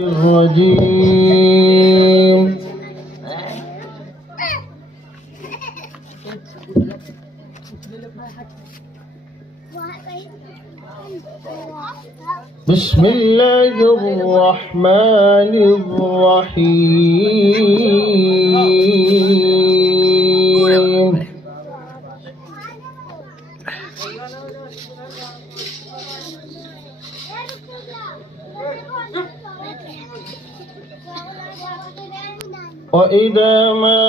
الرجيم. بسم الله الرحمن الرحيم. وإذا ما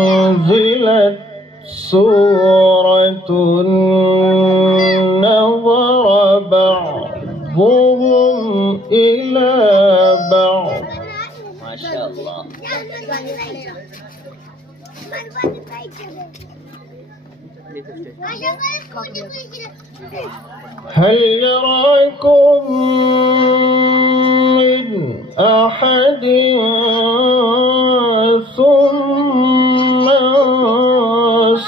أنزلت سورة نظر بعضهم إلى بعض ما شاء الله. هل يراكم من أحد ثم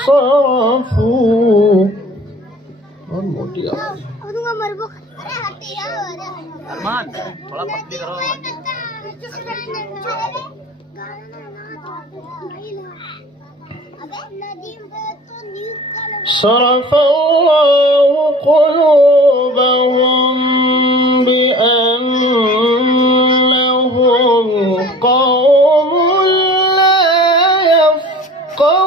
صرفوا. अरमान थोड़ा पतली करो. صرف الله قلوبهم بأنهم قوم لا يفقهون.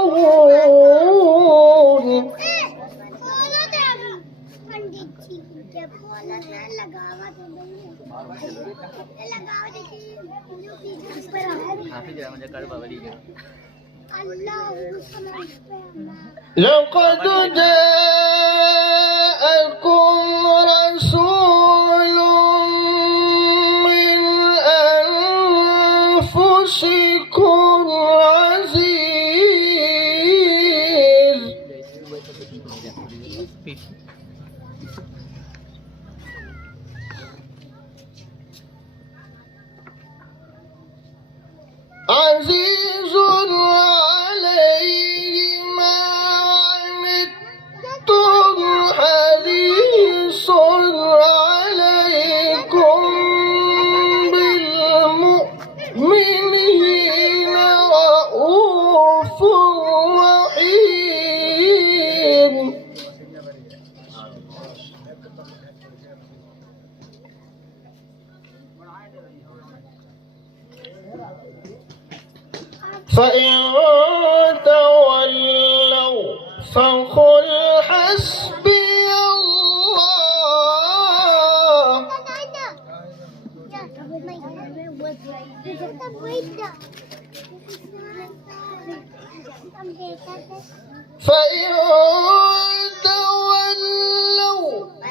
لقد جاءكم رسول من أنفسكم عزيز عزيز عليه ما عنتم حريص عليكم بالمؤمنين رؤوف رحيم. فإن تولوا فقل حسبي الله. فإن تولوا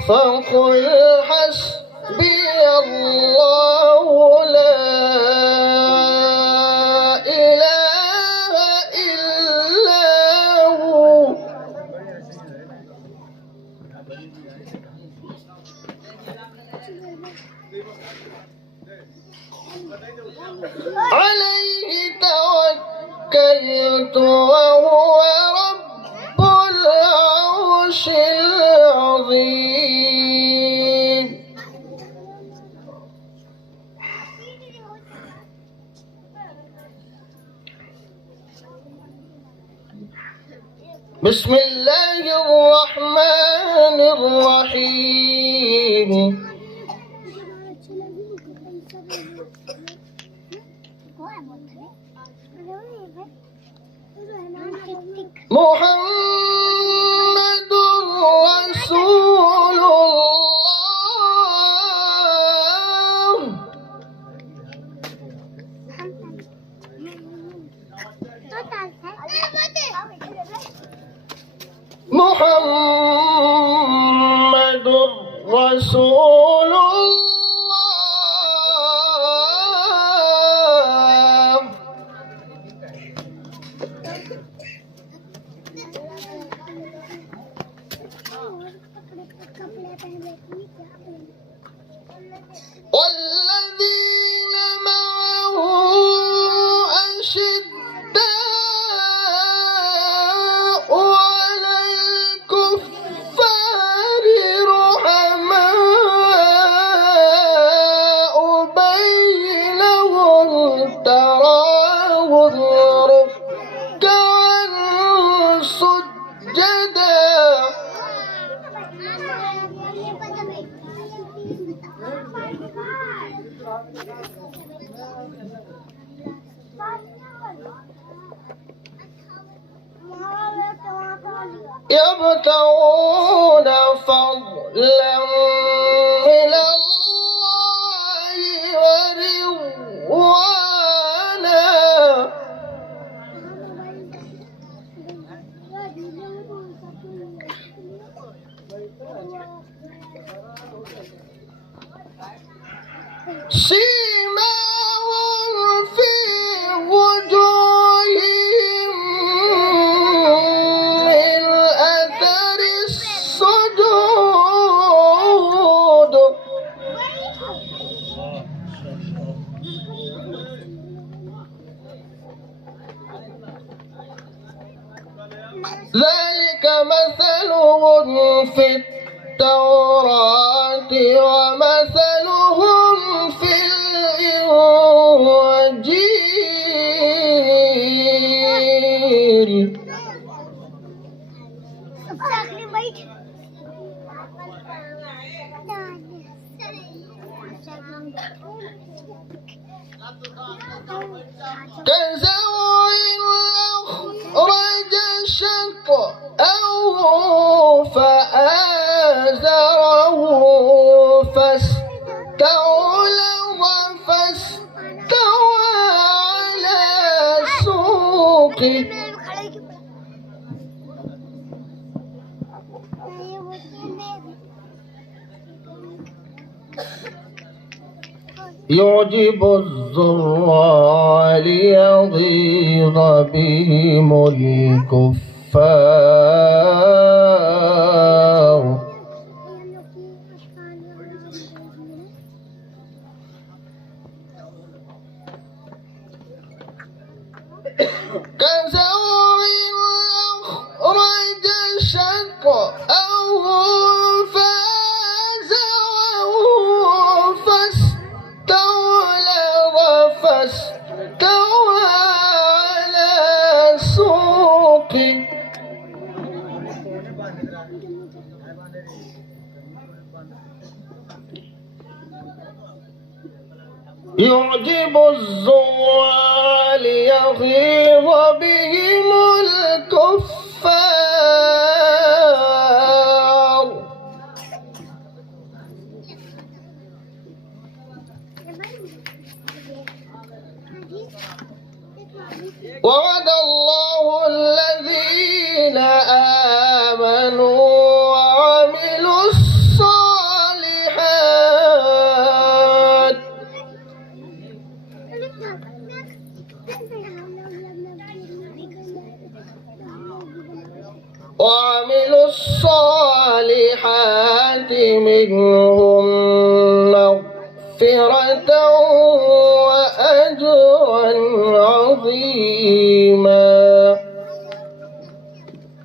فقل حسبي الله لا عليه توكلت وهو رب العرش العظيم. بسم الله الرحمن الرحيم. محمد رسول الله. محمد رسول الله. والذين معه أشداء على الكفار رحماء يبتغون فضلا من الله ورضوانا سيماهم في وجوههم من أثر السجود ذلك مثلهم في التوراة ومثلهم في الإنجيل كزرع أخرج شطأه فآزره فاستوى على سوقه يعجب الزراع ليغيظ بهم الكفار كزرع أخرج شطأه فآزره فاستوى على سوقه يعجب الزراع ليغيظ بهم الكفار وعد الله الذين آمنوا وعملوا الصالحات منهم مغفرة وأجرا عظيما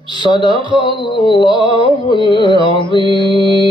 صدق الله العظيم.